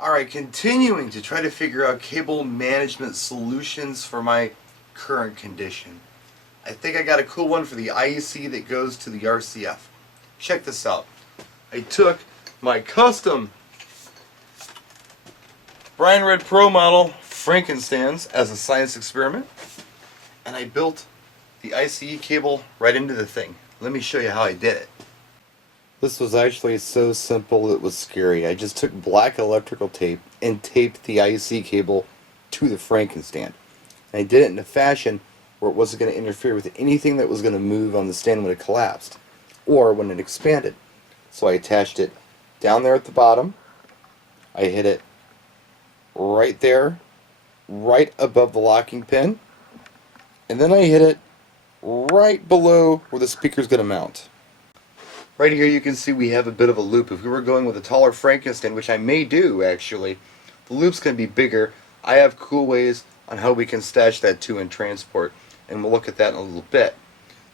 Alright, continuing to try to figure out cable management solutions for my current condition. I think I got a cool one for the IEC that goes to the RCF. Check this out. I took my custom Brian Red Pro model Frankenstands as a science experiment, and I built the ICE cable right into the thing. Let me show you how I did it. This was actually so simple it was scary. I just took black electrical tape and taped the IC cable to the Frankenstand. And I did it in a fashion where it wasn't going to interfere with anything that was going to move on the stand when it collapsed or when it expanded. So I attached it down there at the bottom. I hit it right there, right above the locking pin. And then I hit it right below where the speaker's going to mount. Right here you can see we have a bit of a loop. If we were going with a taller Frankenstein, which I may do actually, the loop's going to be bigger. I have cool ways on how we can stash that too in transport, and we'll look at that in a little bit.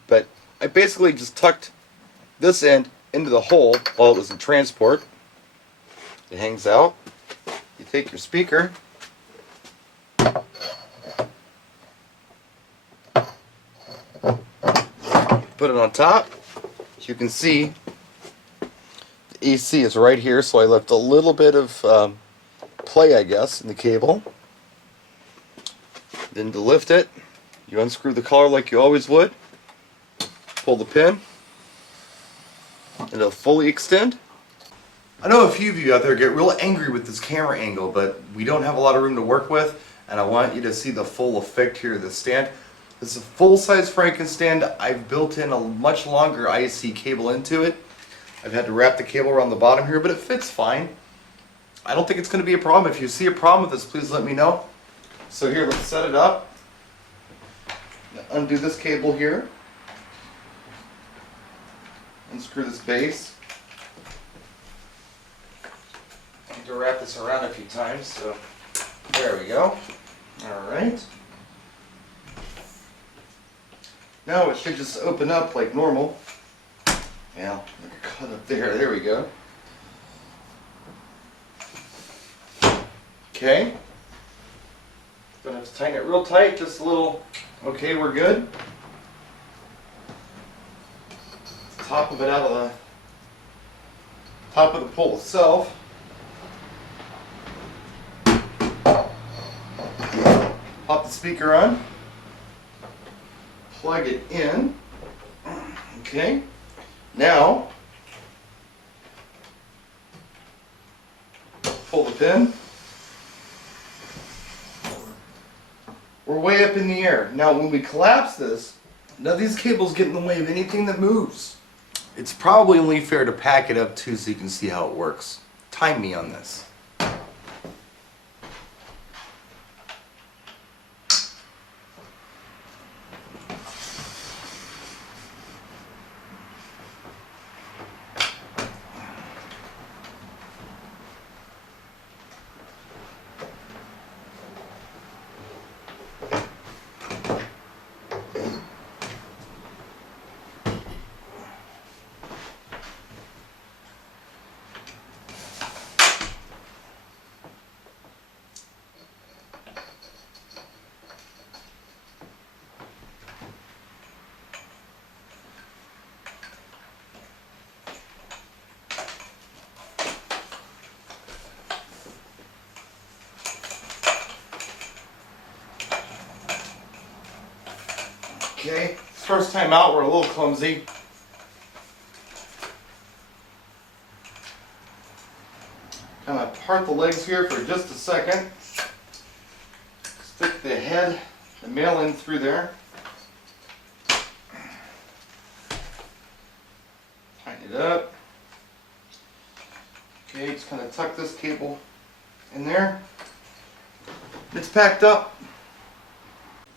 But I basically just tucked this end into the hole while it was in transport. It hangs out. You take your speaker, put it on top. You can see the AC is right here, so I left a little bit of play, I guess, in the cable. Then to lift it, you unscrew the collar like you always would, pull the pin, and it'll fully extend. I know a few of you out there get real angry with this camera angle, but we don't have a lot of room to work with, and I want you to see the full effect here of the stand. This is a full-size Frankenstand. I've built in a much longer IC cable into it. I've had to wrap the cable around the bottom here, but it fits fine. I don't think it's going to be a problem. If you see a problem with this, please let me know. So here, let's set it up. Undo this cable here. Unscrew this base. I need to wrap this around a few times, so there we go. Alright. Now it should just open up like normal. Yeah, cut up there. There we go. Okay. Gonna have to tighten it real tight, just a little. Okay, we're good. Top of it out of the top of the pole itself. Pop the speaker on. Plug it in. Okay. Now, pull the pin. We're way up in the air. Now, when we collapse this, none of these cables get in the way of anything that moves. It's probably only fair to pack it up too so you can see how it works. Time me on this. Okay, first time out, we're a little clumsy. Kind of part the legs here for just a second. Stick the head, the male end through there. Tighten it up. Okay, just kind of tuck this cable in there. It's packed up.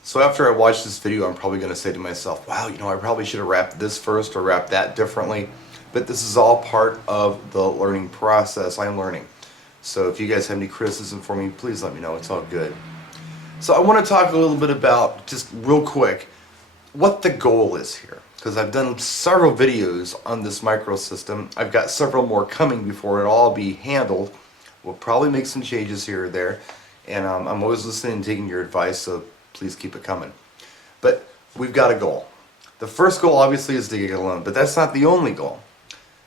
So after I watch this video, I'm probably going to say to myself, wow, you know, I probably should have wrapped this first or wrapped that differently. But this is all part of the learning process. I'm learning. So if you guys have any criticism for me, please let me know. It's all good. So I want to talk a little bit about, just real quick, what the goal is here. Because I've done several videos on this micro system. I've got several more coming before it'll all be handled. We'll probably make some changes here or there, and I'm always listening and taking your advice, so please keep it coming. But we've got a goal. The first goal obviously is to get a loan, but that's not the only goal.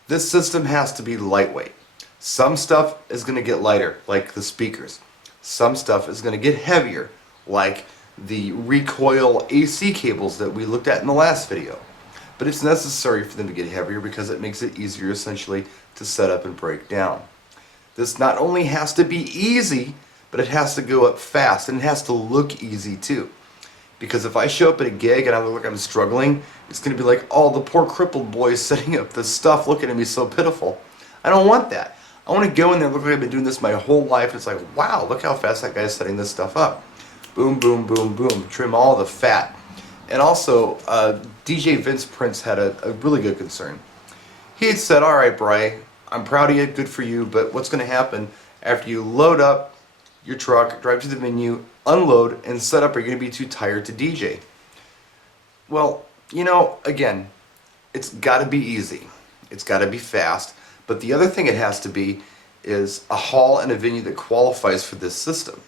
This system has to be lightweight. Some stuff is going to get lighter, like the speakers. Some stuff is going to get heavier, like the recoil AC cables that we looked at in the last video. But it's necessary for them to get heavier because it makes it easier essentially to set up and break down. This not only has to be easy, but it has to go up fast, and it has to look easy too. Because if I show up at a gig and I look like I'm struggling, it's going to be like, oh, the poor crippled boy is setting up this stuff looking at me so pitiful. I don't want that. I want to go in there and look like I've been doing this my whole life. And it's like, wow, look how fast that guy's setting this stuff up. Boom, boom, boom, boom. Trim all the fat. And also, DJ Vince Prince had a really good concern. He had said, all right, Bri, I'm proud of you, good for you, but what's going to happen after you load up your truck, drive to the venue, unload, and set up, are you going to be too tired to DJ? Well, you know, again, it's got to be easy. It's got to be fast. But the other thing it has to be is a hall and a venue that qualifies for this system.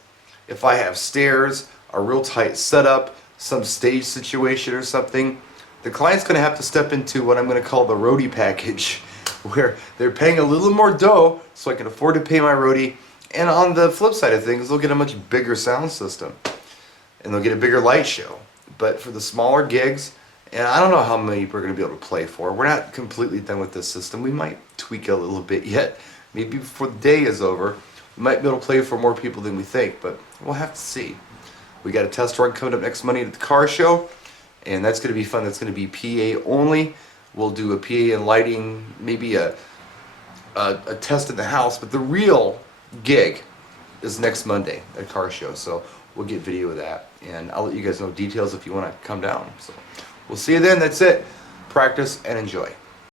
If I have stairs, a real tight setup, some stage situation or something, the client's going to have to step into what I'm going to call the roadie package, where they're paying a little more dough so I can afford to pay my roadie. And on the flip side of things, they'll get a much bigger sound system and they'll get a bigger light show. But for the smaller gigs, and I don't know how many we're going to be able to play for. We're not completely done with this system. We might tweak it a little bit yet. Maybe before the day is over, we might be able to play for more people than we think, but we'll have to see. We got a test run coming up next Monday at the car show, and that's going to be fun. That's going to be PA only. We'll do a PA and lighting, maybe a test in the house, but the real gig is next Monday at car show, so we'll get video of that, and I'll let you guys know details if you want to come down. So we'll see you then. That's it. Practice and enjoy.